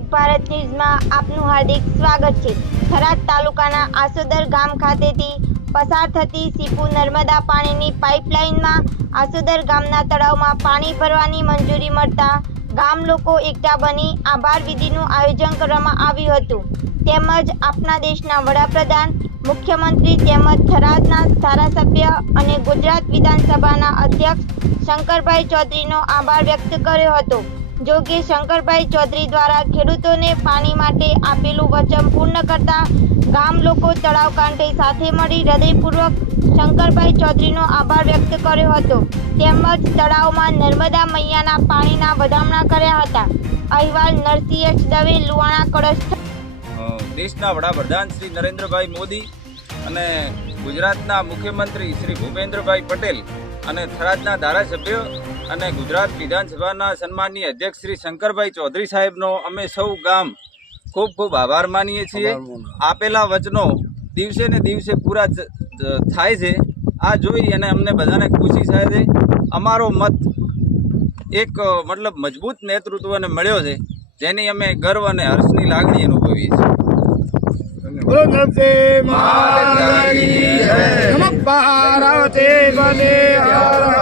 એક ભારત ન્યૂઝમાં આપનું હાર્દિક સ્વાગત છે. થરાદ તાલુકાના આસોદર ગામ ખાતેથી પસાર થતી સીપુ નર્મદા પાણીની પાઇપલાઇનમાં આસોદર ગામના તળાવમાં પાણી ભરવાની મંજૂરી મળતા ગામ લોકો એકઠા બની આભાર વિધિનું આયોજન કરવામાં આવ્યું હતું. તેમજ આપણા દેશના વડાપ્રધાન, મુખ્યમંત્રી તેમજ થરાદના ધારાસભ્ય અને ગુજરાત વિધાનસભાના અધ્યક્ષ શંકરભાઈ ચૌધરીનો આભાર વ્યક્ત કર્યો હતો. જો કે શંકરભાઈ ચૌધરી દ્વારા ખેડૂતોને પાણી માટે આપેલું વચન પૂર્ણ કરતા ગામ લોકો તળાવ કાંઠે સાથે મળી હૃદયપૂર્વક શંકરભાઈ ચૌધરીનો આભાર વ્યક્ત કર્યો હતો. તેમજ તળાવમાં નર્મદા મૈયાના પાણીના વધામણા કર્યા હતા. અહેવાલ નરસિંહ એચ દવે લુવાણા કળશ દેશના વડાપ્રધાન શ્રી નરેન્દ્રભાઈ મોદી અને ગુજરાતના મુખ્યમંત્રી શ્રી ભૂપેન્દ્રભાઈ પટેલ અને થરાદના ધારાસભ્ય અને ગુજરાત વિધાનસભાના સન્માનીય અધ્યક્ષ શ્રી શંકરભાઈ ચૌધરી સાહેબનો અમે સૌ ગામ ખૂબ ખૂબ આભાર માનીએ છીએ. આપેલા વચનો દિવસે ને દિવસે પૂરા થાય છે. આ જોઈ અને અમને બધાને ખુશી થાય છે. અમારો મત એક મતલબ મજબૂત નેતૃત્વને મળ્યો છે જેની અમે ગર્વ અને હર્ષની લાગણી અનુભવીએ છીએ. জীবনে আর